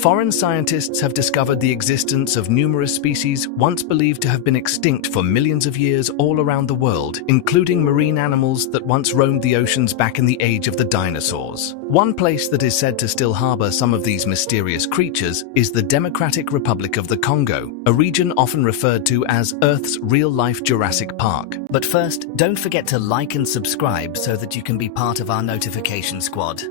Foreign scientists have discovered the existence of numerous species once believed to have been extinct for millions of years all around the world, including marine animals that once roamed the oceans back in the age of the dinosaurs. One place that is said to still harbor some of these mysterious creatures is the Democratic Republic of the Congo, a region often referred to as Earth's real-life Jurassic Park. But first, don't forget to like and subscribe so that you can be part of our notification squad.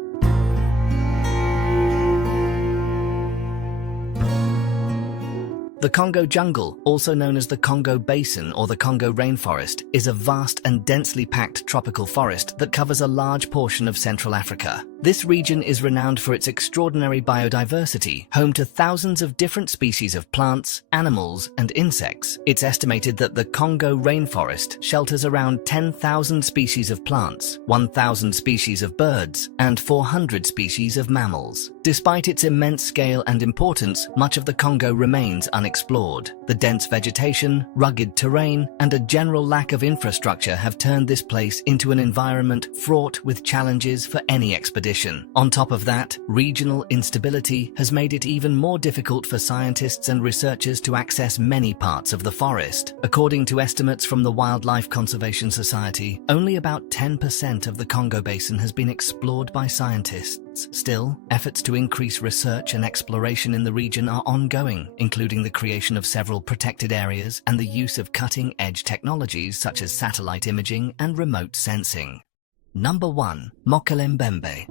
The Congo jungle, also known as the Congo Basin or the Congo rainforest, is a vast and densely packed tropical forest that covers a large portion of Central Africa. This region is renowned for its extraordinary biodiversity, home to thousands of different species of plants, animals, and insects. It's estimated that the Congo rainforest shelters around 10,000 species of plants, 1,000 species of birds, and 400 species of mammals. Despite its immense scale and importance, much of the Congo remains unexplored. The dense vegetation, rugged terrain, and a general lack of infrastructure have turned this place into an environment fraught with challenges for any expedition. On top of that, regional instability has made it even more difficult for scientists and researchers to access many parts of the forest. According to estimates from the Wildlife Conservation Society, only about 10% of the Congo Basin has been explored by scientists. Still, efforts to increase research and exploration in the region are ongoing, including the creation of several protected areas and the use of cutting-edge technologies such as satellite imaging and remote sensing. Number 1. Mokele-mbembe.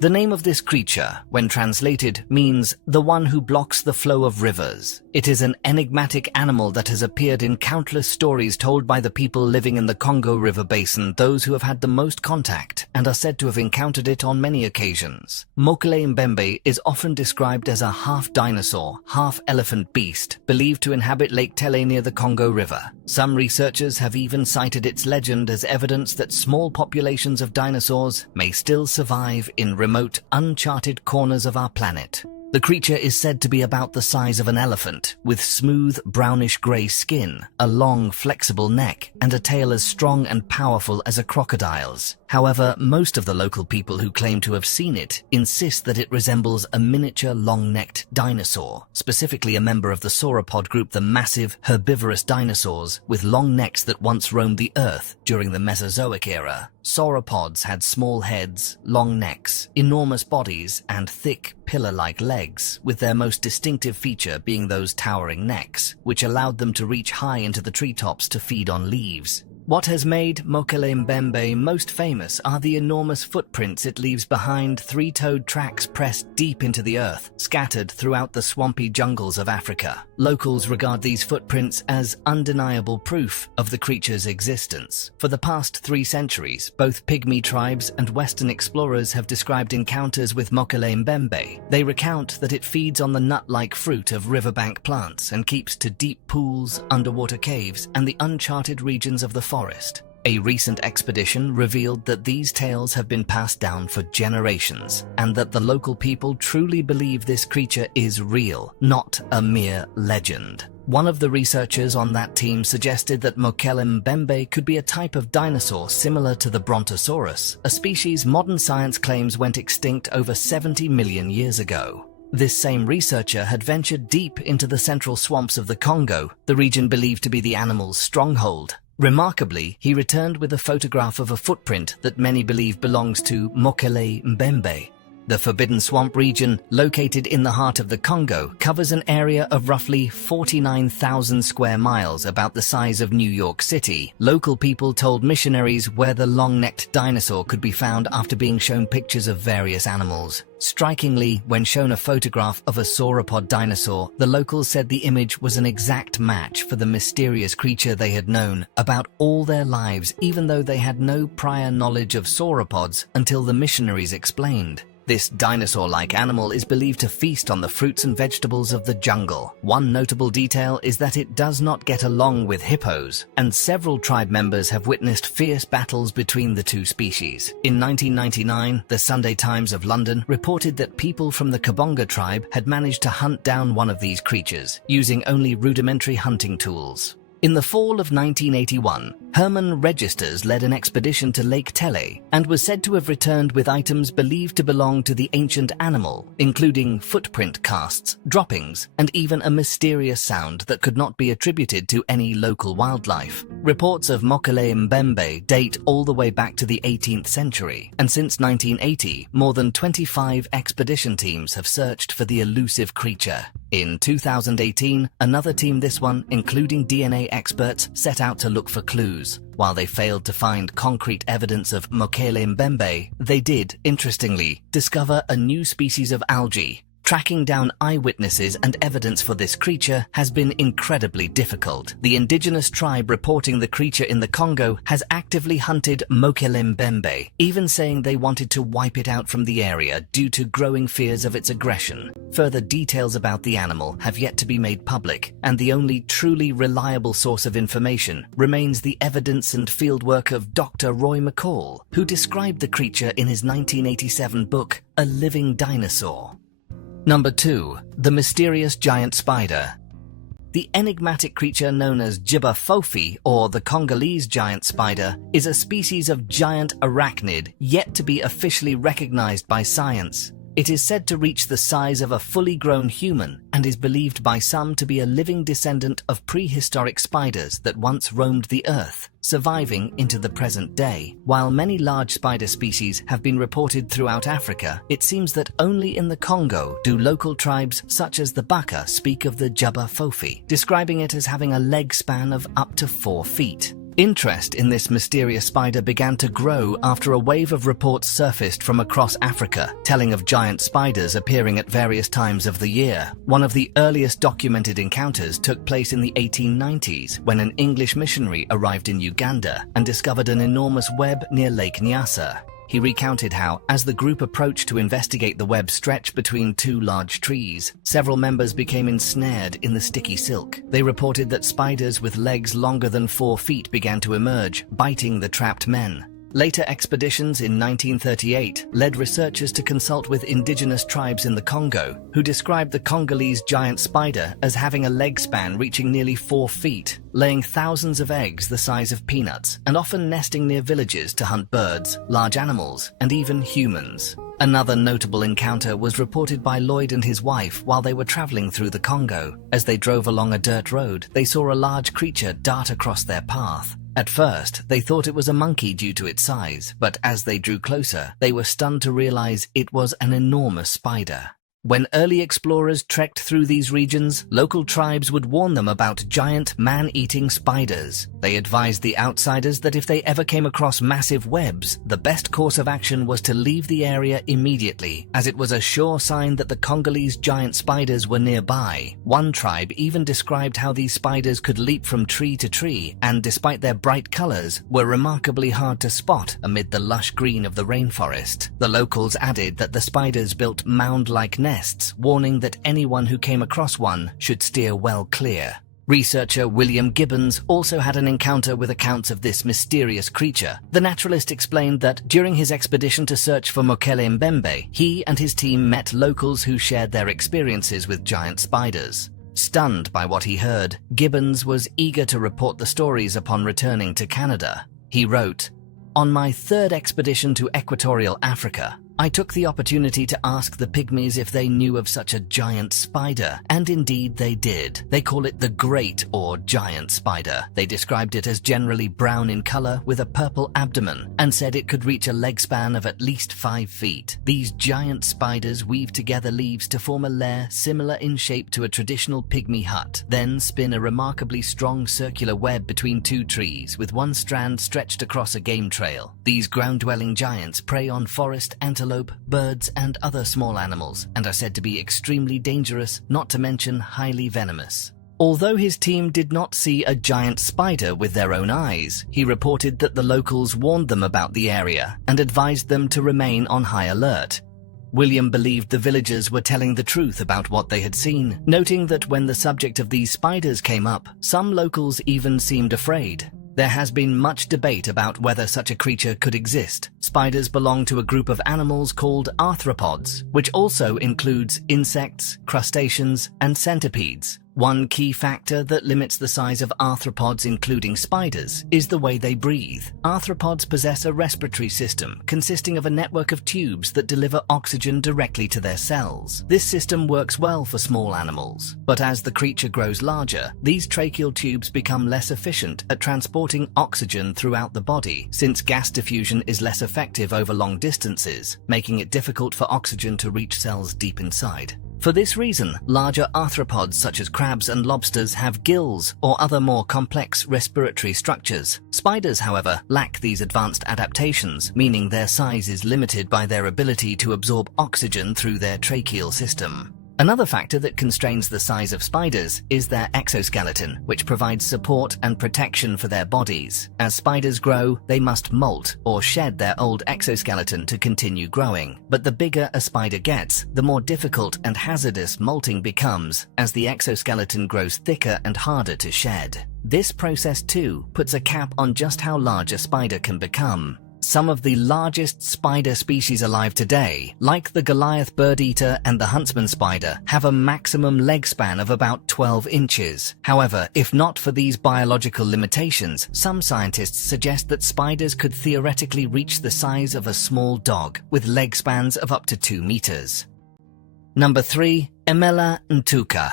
The name of this creature, when translated, means the one who blocks the flow of rivers. It is an enigmatic animal that has appeared in countless stories told by the people living in the Congo River Basin, those who have had the most contact, and are said to have encountered it on many occasions. Mokele-mbembe is often described as a half-dinosaur, half-elephant beast, believed to inhabit Lake Tele near the Congo River. Some researchers have even cited its legend as evidence that small populations of dinosaurs may still survive in remote, uncharted corners of our planet. The creature is said to be about the size of an elephant, with smooth, brownish-gray skin, a long, flexible neck, and a tail as strong and powerful as a crocodile's. However, most of the local people who claim to have seen it insist that it resembles a miniature long-necked dinosaur, specifically a member of the sauropod group, the massive, herbivorous dinosaurs with long necks that once roamed the Earth during the Mesozoic era. Sauropods had small heads, long necks, enormous bodies, and thick, pillar-like legs, with their most distinctive feature being those towering necks, which allowed them to reach high into the treetops to feed on leaves. What has made Mokele-mbembe most famous are the enormous footprints it leaves behind, three-toed tracks pressed deep into the earth, scattered throughout the swampy jungles of Africa. Locals regard these footprints as undeniable proof of the creature's existence. For the past 3 centuries, both pygmy tribes and Western explorers have described encounters with Mokele-mbembe. They recount that it feeds on the nut-like fruit of riverbank plants and keeps to deep pools, underwater caves, and the uncharted regions of the forest. A recent expedition revealed that these tales have been passed down for generations, and that the local people truly believe this creature is real, not a mere legend. One of the researchers on that team suggested that Mokele-mbembe could be a type of dinosaur similar to the Brontosaurus, a species modern science claims went extinct over 70 million years ago. This same researcher had ventured deep into the central swamps of the Congo, the region believed to be the animal's stronghold. Remarkably, he returned with a photograph of a footprint that many believe belongs to Mokele-mbembe. The Forbidden Swamp region, located in the heart of the Congo, covers an area of roughly 49,000 square miles, about the size of New York City. Local people told missionaries where the long-necked dinosaur could be found after being shown pictures of various animals. Strikingly, when shown a photograph of a sauropod dinosaur, the locals said the image was an exact match for the mysterious creature they had known about all their lives, even though they had no prior knowledge of sauropods until the missionaries explained. This dinosaur-like animal is believed to feast on the fruits and vegetables of the jungle. One notable detail is that it does not get along with hippos, and several tribe members have witnessed fierce battles between the two species. In 1999, the Sunday Times of London reported that people from the Kabonga tribe had managed to hunt down one of these creatures, using only rudimentary hunting tools. In the fall of 1981, Hermann Registers led an expedition to Lake Tele and was said to have returned with items believed to belong to the ancient animal, including footprint casts, droppings, and even a mysterious sound that could not be attributed to any local wildlife. Reports of Mokele-mbembe date all the way back to the 18th century, and since 1980, more than 25 expedition teams have searched for the elusive creature. In 2018, another team, this one including DNA experts, set out to look for clues. While they failed to find concrete evidence of Mokele-mbembe, they did, interestingly, discover a new species of algae. Tracking down eyewitnesses and evidence for this creature has been incredibly difficult. The indigenous tribe reporting the creature in the Congo has actively hunted Mokele-mbembe, even saying they wanted to wipe it out from the area due to growing fears of its aggression. Further details about the animal have yet to be made public, and the only truly reliable source of information remains the evidence and fieldwork of Dr. Roy McCall, who described the creature in his 1987 book, A Living Dinosaur. Number 2. The mysterious giant spider. The enigmatic creature known as J'ba Fofi, or the Congolese giant spider, is a species of giant arachnid yet to be officially recognized by science. It is said to reach the size of a fully grown human and is believed by some to be a living descendant of prehistoric spiders that once roamed the earth, surviving into the present day. While many large spider species have been reported throughout Africa, it seems that only in the Congo do local tribes such as the Baka speak of the J'ba Fofi, describing it as having a leg span of up to 4 feet. Interest in this mysterious spider began to grow after a wave of reports surfaced from across Africa, telling of giant spiders appearing at various times of the year. One of the earliest documented encounters took place in the 1890s, when an English missionary arrived in Uganda and discovered an enormous web near Lake Nyasa. He recounted how, as the group approached to investigate the web stretch between 2 large trees, several members became ensnared in the sticky silk. They reported that spiders with legs longer than 4 feet began to emerge, biting the trapped men. Later expeditions in 1938 led researchers to consult with indigenous tribes in the Congo, who described the Congolese giant spider as having a leg span reaching nearly 4 feet, laying thousands of eggs the size of peanuts, and often nesting near villages to hunt birds, large animals, and even humans. Another notable encounter was reported by Lloyd and his wife while they were traveling through the Congo. As they drove along a dirt road, they saw a large creature dart across their path. At first, they thought it was a monkey due to its size, but as they drew closer, they were stunned to realize it was an enormous spider. When early explorers trekked through these regions, local tribes would warn them about giant man-eating spiders. They advised the outsiders that if they ever came across massive webs, the best course of action was to leave the area immediately, as it was a sure sign that the Congolese giant spiders were nearby. One tribe even described how these spiders could leap from tree to tree and, despite their bright colors, were remarkably hard to spot amid the lush green of the rainforest. The locals added that the spiders built mound-like nests, warning that anyone who came across one should steer well clear. Researcher William Gibbons also had an encounter with accounts of this mysterious creature. The naturalist explained that during his expedition to search for Mokele-mbembe, he and his team met locals who shared their experiences with giant spiders. Stunned by what he heard, Gibbons was eager to report the stories upon returning to Canada. He wrote, "On my 3rd expedition to Equatorial Africa, I took the opportunity to ask the pygmies if they knew of such a giant spider, and indeed they did. They call it the great or giant spider. They described it as generally brown in color with a purple abdomen, and said it could reach a leg span of at least 5 feet. These giant spiders weave together leaves to form a lair similar in shape to a traditional pygmy hut, then spin a remarkably strong circular web between 2 trees, with one strand stretched across a game trail. These ground-dwelling giants prey on forest antelope, birds, and other small animals, and are said to be extremely dangerous, not to mention highly venomous." Although his team did not see a giant spider with their own eyes, he reported that the locals warned them about the area and advised them to remain on high alert. William believed the villagers were telling the truth about what they had seen, noting that when the subject of these spiders came up, some locals even seemed afraid. There has been much debate about whether such a creature could exist. Spiders belong to a group of animals called arthropods, which also includes insects, crustaceans, and centipedes. One key factor that limits the size of arthropods, including spiders, is the way they breathe. Arthropods possess a respiratory system consisting of a network of tubes that deliver oxygen directly to their cells. This system works well for small animals, but as the creature grows larger, these tracheal tubes become less efficient at transporting oxygen throughout the body, since gas diffusion is less effective over long distances, making it difficult for oxygen to reach cells deep inside. For this reason, larger arthropods such as crabs and lobsters have gills or other more complex respiratory structures. Spiders, however, lack these advanced adaptations, meaning their size is limited by their ability to absorb oxygen through their tracheal system. Another factor that constrains the size of spiders is their exoskeleton, which provides support and protection for their bodies. As spiders grow, they must molt or shed their old exoskeleton to continue growing. But the bigger a spider gets, the more difficult and hazardous molting becomes, as the exoskeleton grows thicker and harder to shed. This process, too, puts a cap on just how large a spider can become. Some of the largest spider species alive today, like the Goliath bird-eater and the huntsman spider, have a maximum leg span of about 12 inches. However, if not for these biological limitations, some scientists suggest that spiders could theoretically reach the size of a small dog, with leg spans of up to 2 meters. Number 3. Emela-ntouka.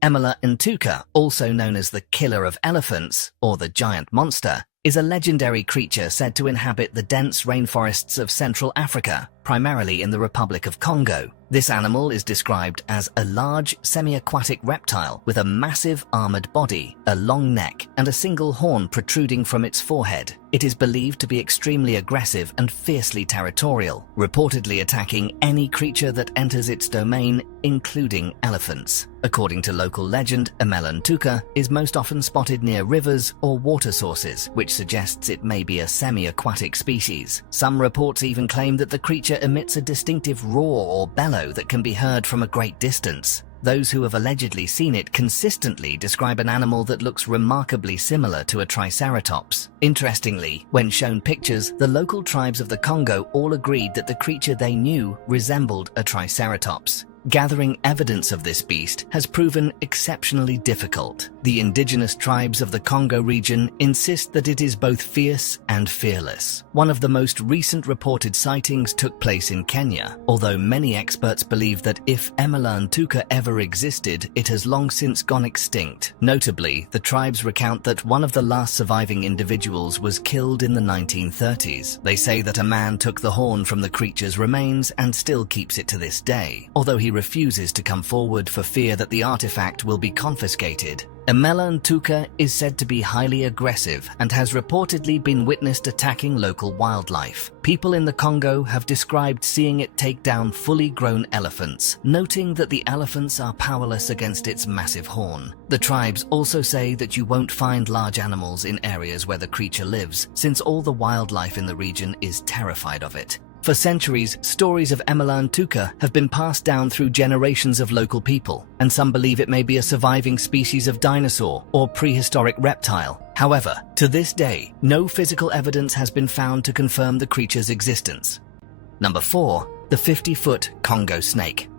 Emela-ntouka, also known as the killer of elephants, or the giant monster, is a legendary creature said to inhabit the dense rainforests of Central Africa, primarily in the Republic of Congo. This animal is described as a large, semi-aquatic reptile with a massive armored body, a long neck, and a single horn protruding from its forehead. It is believed to be extremely aggressive and fiercely territorial, reportedly attacking any creature that enters its domain, including elephants. According to local legend, Emela-ntouka is most often spotted near rivers or water sources, which suggests it may be a semi-aquatic species. Some reports even claim that the creature emits a distinctive roar or bellow that can be heard from a great distance. Those who have allegedly seen it consistently describe an animal that looks remarkably similar to a triceratops. Interestingly, when shown pictures, the local tribes of the Congo all agreed that the creature they knew resembled a triceratops. Gathering evidence of this beast has proven exceptionally difficult. The indigenous tribes of the Congo region insist that it is both fierce and fearless. One of the most recent reported sightings took place in Kenya, although many experts believe that if Emela-ntouka ever existed, it has long since gone extinct. Notably, the tribes recount that one of the last surviving individuals was killed in the 1930s. They say that a man took the horn from the creature's remains and still keeps it to this day, although he refuses to come forward for fear that the artifact will be confiscated. Emela-ntouka is said to be highly aggressive and has reportedly been witnessed attacking local wildlife. People in the Congo have described seeing it take down fully grown elephants, noting that the elephants are powerless against its massive horn. The tribes also say that you won't find large animals in areas where the creature lives, since all the wildlife in the region is terrified of it. For centuries, stories of Emela-ntouka have been passed down through generations of local people, and some believe it may be a surviving species of dinosaur or prehistoric reptile. However, to this day, no physical evidence has been found to confirm the creature's existence. Number 4. The 50-foot Congo snake.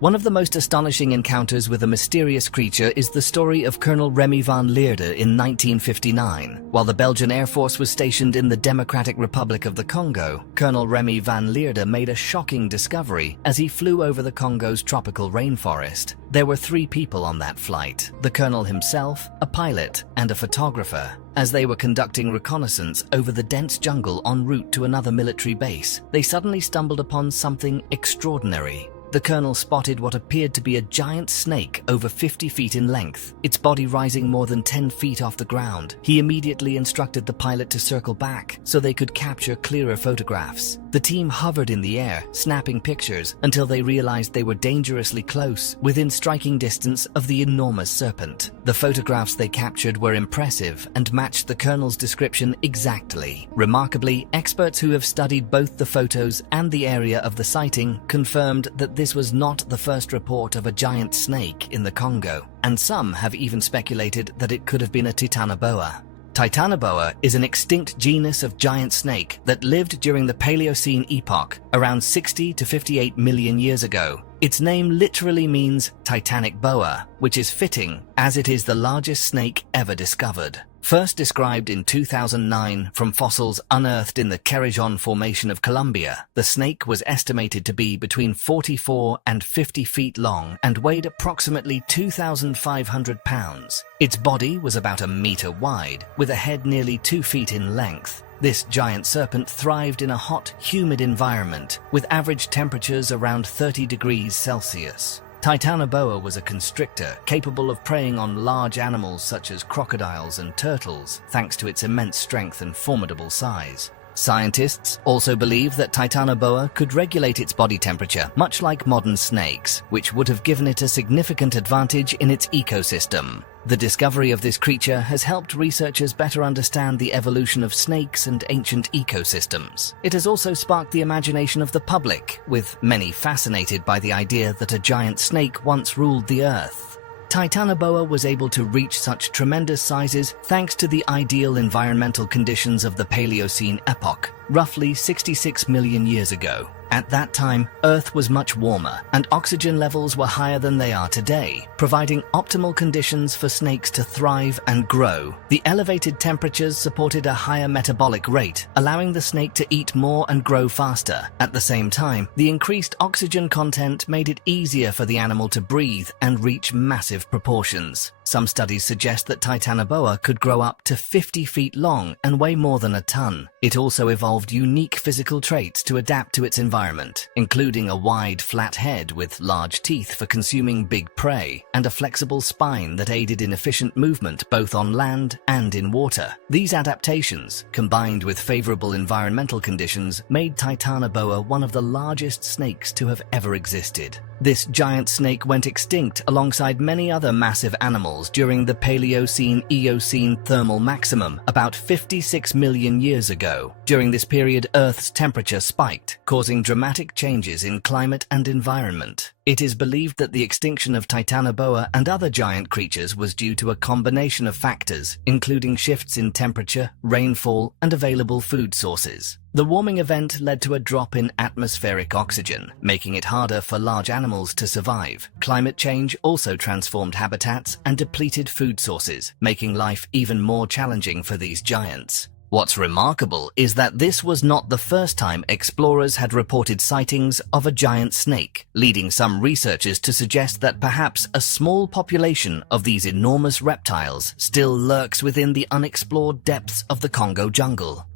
One of the most astonishing encounters with a mysterious creature is the story of Colonel Remy van Lierde in 1959. While the Belgian Air Force was stationed in the Democratic Republic of the Congo, Colonel Remy van Lierde made a shocking discovery as he flew over the Congo's tropical rainforest. There were 3 people on that flight: the colonel himself, a pilot, and a photographer. As they were conducting reconnaissance over the dense jungle en route to another military base, they suddenly stumbled upon something extraordinary. The colonel spotted what appeared to be a giant snake over 50 feet in length, its body rising more than 10 feet off the ground. He immediately instructed the pilot to circle back so they could capture clearer photographs. The team hovered in the air, snapping pictures, until they realized they were dangerously close, within striking distance of the enormous serpent. The photographs they captured were impressive and matched the colonel's description exactly. Remarkably, experts who have studied both the photos and the area of the sighting confirmed that this was not the first report of a giant snake in the Congo, and some have even speculated that it could have been a Titanoboa. Titanoboa is an extinct genus of giant snake that lived during the Paleocene epoch, around 60 to 58 million years ago. Its name literally means Titanic boa, which is fitting as it is the largest snake ever discovered. First described in 2009 from fossils unearthed in the Querrejón Formation of Colombia, the snake was estimated to be between 44 and 50 feet long and weighed approximately 2,500 pounds. Its body was about a meter wide, with a head nearly 2 feet in length. This giant serpent thrived in a hot, humid environment, with average temperatures around 30 degrees Celsius. Titanoboa was a constrictor capable of preying on large animals such as crocodiles and turtles, thanks to its immense strength and formidable size. Scientists also believe that Titanoboa could regulate its body temperature, much like modern snakes, which would have given it a significant advantage in its ecosystem. The discovery of this creature has helped researchers better understand the evolution of snakes and ancient ecosystems. It has also sparked the imagination of the public, with many fascinated by the idea that a giant snake once ruled the earth. Titanoboa was able to reach such tremendous sizes thanks to the ideal environmental conditions of the Paleocene epoch, roughly 66 million years ago. At that time, Earth was much warmer, and oxygen levels were higher than they are today, providing optimal conditions for snakes to thrive and grow. The elevated temperatures supported a higher metabolic rate, allowing the snake to eat more and grow faster. At the same time, the increased oxygen content made it easier for the animal to breathe and reach massive proportions. Some studies suggest that Titanoboa could grow up to 50 feet long and weigh more than a ton. It also evolved unique physical traits to adapt to its environment, including a wide, flat head with large teeth for consuming big prey, and a flexible spine that aided in efficient movement both on land and in water. These adaptations, combined with favorable environmental conditions, made Titanoboa one of the largest snakes to have ever existed. This giant snake went extinct alongside many other massive animals during the Paleocene-Eocene thermal maximum about 56 million years ago. During this period, Earth's temperature spiked, causing dramatic changes in climate and environment. It is believed that the extinction of Titanoboa and other giant creatures was due to a combination of factors, including shifts in temperature, rainfall, and available food sources. The warming event led to a drop in atmospheric oxygen, making it harder for large animals to survive. Climate change also transformed habitats and depleted food sources, making life even more challenging for these giants. What's remarkable is that this was not the first time explorers had reported sightings of a giant snake, leading some researchers to suggest that perhaps a small population of these enormous reptiles still lurks within the unexplored depths of the Congo jungle.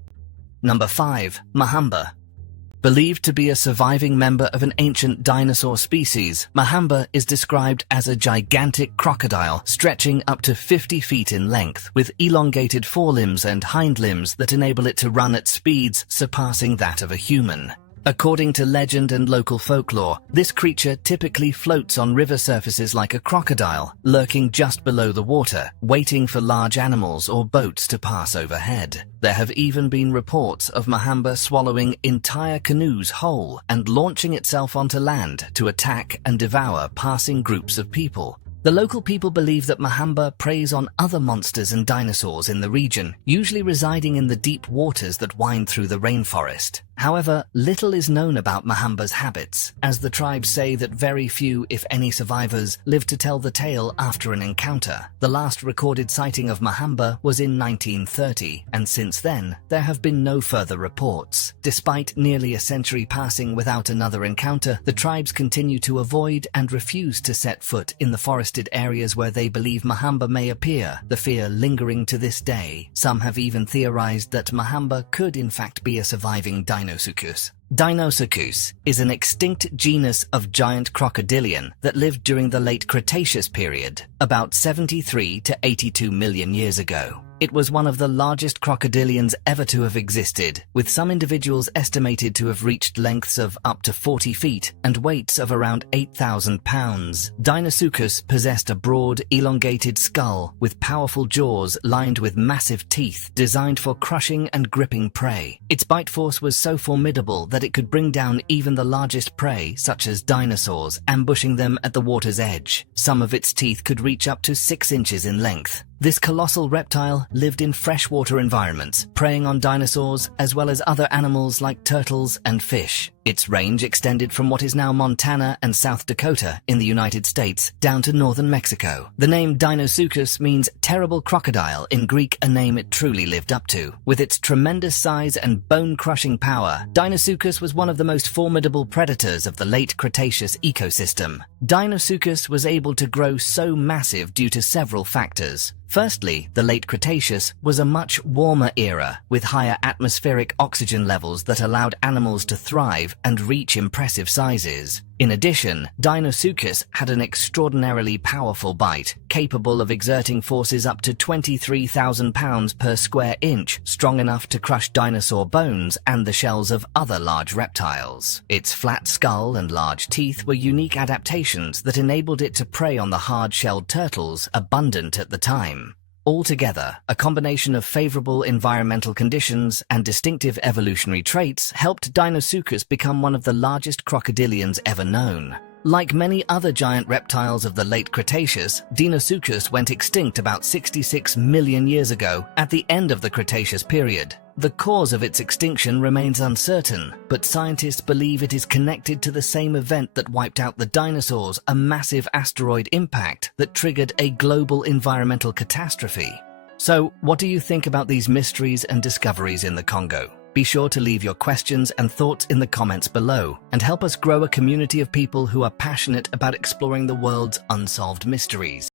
Number 5. Mahamba. Believed to be a surviving member of an ancient dinosaur species, Mahamba is described as a gigantic crocodile stretching up to 50 feet in length, with elongated forelimbs and hind limbs that enable it to run at speeds surpassing that of a human. According to legend and local folklore, this creature typically floats on river surfaces like a crocodile, lurking just below the water, waiting for large animals or boats to pass overhead. There have even been reports of Mahamba swallowing entire canoes whole and launching itself onto land to attack and devour passing groups of people. The local people believe that Mahamba preys on other monsters and dinosaurs in the region, usually residing in the deep waters that wind through the rainforest. However, little is known about Mahamba's habits, as the tribes say that very few, if any, survivors live to tell the tale after an encounter. The last recorded sighting of Mahamba was in 1930, and since then, there have been no further reports. Despite nearly a century passing without another encounter, the tribes continue to avoid and refuse to set foot in the forested areas where they believe Mahamba may appear, the fear lingering to this day. Some have even theorized that Mahamba could in fact be a surviving Deinosuchus. Deinosuchus is an extinct genus of giant crocodilian that lived during the late Cretaceous period, about 73 to 82 million years ago. It was one of the largest crocodilians ever to have existed, with some individuals estimated to have reached lengths of up to 40 feet and weights of around 8,000 pounds. Deinosuchus possessed a broad, elongated skull with powerful jaws lined with massive teeth designed for crushing and gripping prey. Its bite force was so formidable that it could bring down even the largest prey, such as dinosaurs, ambushing them at the water's edge. Some of its teeth could reach up to 6 inches in length. This colossal reptile lived in freshwater environments, preying on dinosaurs as well as other animals like turtles and fish. Its range extended from what is now Montana and South Dakota in the United States down to northern Mexico. The name Deinosuchus means terrible crocodile in Greek, a name it truly lived up to. With its tremendous size and bone-crushing power, Deinosuchus was one of the most formidable predators of the late Cretaceous ecosystem. Deinosuchus was able to grow so massive due to several factors. Firstly, the late Cretaceous was a much warmer era with higher atmospheric oxygen levels that allowed animals to thrive and reach impressive sizes. In addition, Deinosuchus had an extraordinarily powerful bite, capable of exerting forces up to 23,000 pounds per square inch, strong enough to crush dinosaur bones and the shells of other large reptiles. Its flat skull and large teeth were unique adaptations that enabled it to prey on the hard-shelled turtles abundant at the time. Altogether, a combination of favorable environmental conditions and distinctive evolutionary traits helped Deinosuchus become one of the largest crocodilians ever known. Like many other giant reptiles of the late Cretaceous, Deinosuchus went extinct about 66 million years ago at the end of the Cretaceous period. The cause of its extinction remains uncertain, but scientists believe it is connected to the same event that wiped out the dinosaurs, a massive asteroid impact that triggered a global environmental catastrophe. So, what do you think about these mysteries and discoveries in the Congo? Be sure to leave your questions and thoughts in the comments below, and help us grow a community of people who are passionate about exploring the world's unsolved mysteries.